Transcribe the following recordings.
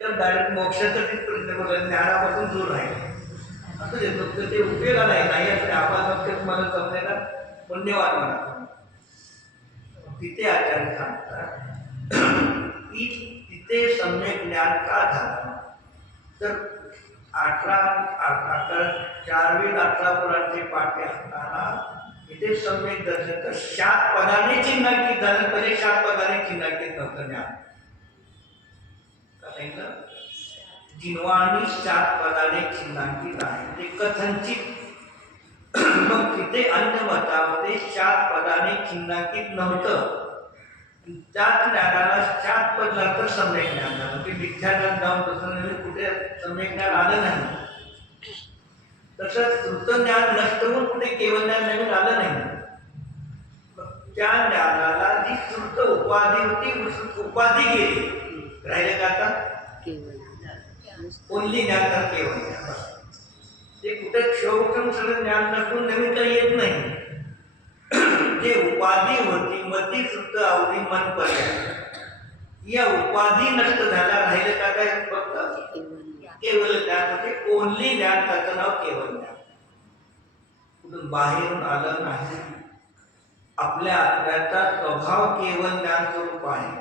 तर डायरेक्ट मोक्षाचा प्रयत्न करतो, ज्ञानापासून दूर राहील असं ते फक्त ते उपयोगाला नाही असते. आपण फक्त तुम्हाला जमलेला पुण्यवान म्हणा. तिथे आचार्य सांगतात की तिथे सम्यक ज्ञान का झालं, तर 4 वेद 18 पुराणचे पाठ्य असताना इथे सम्यक दर्शन तर 7 पदाने चिन्हांकित झालं. तरी 7 पदाने चिन्हांकित नव्हतं ज्ञान. जिनवाणी 7 पदाने चिन्हांकित आहे, ते कथनचित. मग तिथे अन्य मतामध्ये 7 पदाने चिन्हांकित नव्हतं. त्याच ज्ञानाला 7 पद तर सम्यक ज्ञान झालं. की मिथ्याज्ञान जाऊन तसं कुठे सम्यक ज्ञान आलं नाही. तसंच श्रुत ज्ञान नष्ट होऊन कुठे केवळ ज्ञान नवीन आलं नाही. त्या ज्ञानाला जी श्रुत उपाधी होती, उपाधी गेली, राहिले का आता ओनली ज्ञान तर केवळ ज्ञान. ते कुठे क्षोभून सगळं ज्ञान नसून नवीन काही येत नाही. जे उपाधी होती मती श्रुत अवधी मन पर्याय, या उपाधी नष्ट झाल्या, राहिले का काय फक्त केवळ ज्ञान होते. ओनली ज्ञान, त्याचं नाव केवळ ज्ञान. कुठून बाहेरून आलं नाही. आपल्या आत्म्याचा स्वभाव केवळ ज्ञान स्वरूप आहे.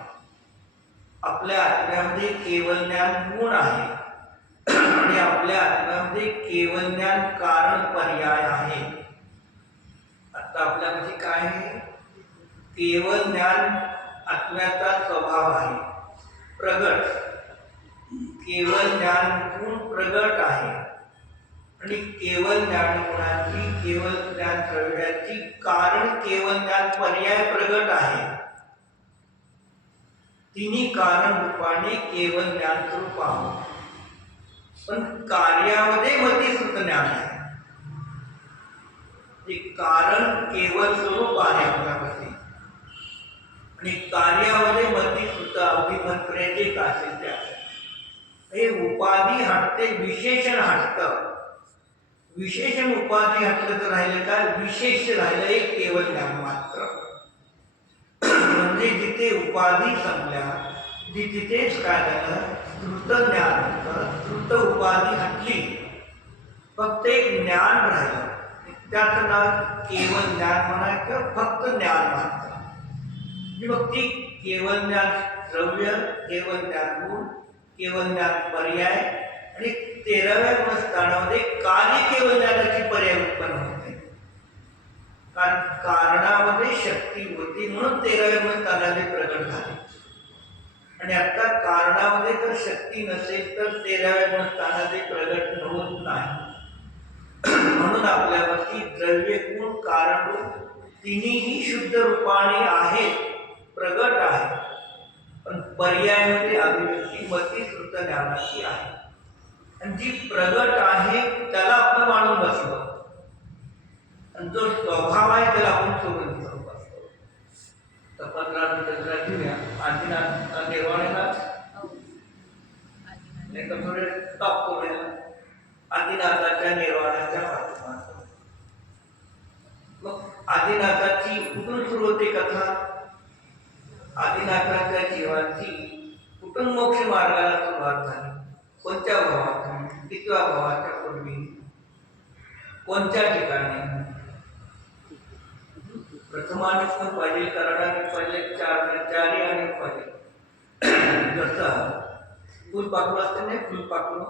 आपल्या आत्म्यामध्ये केवळ ज्ञान गुण आहे आणि आपल्या आत्म्यामध्ये केवळ ज्ञान कारण पर्याय आहे. आता आपल्यामध्ये काय आहे? केवळ ज्ञान आत्म्याचा स्वभाव आहे, प्रगट. केवळ ज्ञान गुण प्रगट आहे आणि केवळ ज्ञान गुणाची, केवळ ज्ञान द्रव्याची कारण केवळ ज्ञान पर्याय प्रगट आहे. तिन्ही कारण रूपाने केवळ ज्ञान स्वरूप आहोत. पण कार्यामध्ये मतीश्रुत ज्ञान आहे. ते कारण केवळ स्वरूप आहे आपल्यामध्ये आणि कार्यामध्ये मतीश्रुत अवधी प्रेरित असेल त्या. हे उपाधी हटते, विशेषण हटतं. विशेषण उपाधी हटलं तर राहिलं काय? विशेष राहिलं एक केवळ ज्ञान मात्र. म्हणजे जिथे उपाधी संपल्या तिथेच काय झालं? श्रुत ज्ञान होतं. श्रुत उपाधी हटली, फक्त एक ज्ञान राहिलं. त्याचं नाव केवळ ज्ञान म्हणा किंवा फक्त ज्ञान मात्र. मग ती केवळ ज्ञान द्रव्य, केवळ ज्ञान गुण, केवळ ज्ञान पर्याय आणि 13व्या गुणस्थानामध्ये कार्य केवळ ज्ञानाची पर्याय उत्पन्न होते. कारण कारणामध्ये शक्ती होती म्हणून 13व्या गुणस्थानाने प्रगट झाले. आणि आता कारणामध्ये जर शक्ती नसेल तर 13व्या गुणस्थानाने प्रगट होत नाही. म्हणून आपल्यावरती द्रव्य गुण कारण रूप तिन्हीही शुद्ध रूपाने आहेत, प्रगट आहे. पण पर्यायामध्ये अभिव्यक्ती मतीश्रुत ज्ञानाची आहे. आणि जी प्रगट आहे त्याला आपण मानून बसलो आणि जो स्वभाव आहे त्याला आपण सोडून बसतो. तर 15 मिनिटं घेऊया. आदिनाथ निर्वाणेला थोडे स्टॉप करूया. आदिनाथाच्या निर्वाणाच्या पाठीमागे मग आदिनाथाची कुठून सुरू होते कथा? आदिनाथाच्या जीवाची कुठून मोक्ष मार्गाला सुरुवात झाली? कोणत्या भावात? कितव्या भावाच्या पूर्वी? कोणत्या ठिकाणी? प्रथमानुष्ण पाहिजे, करणाने पाहिजे, चारी आणि पाहिजे. जसं फुलपाखरू असते ना, फुलपाखरू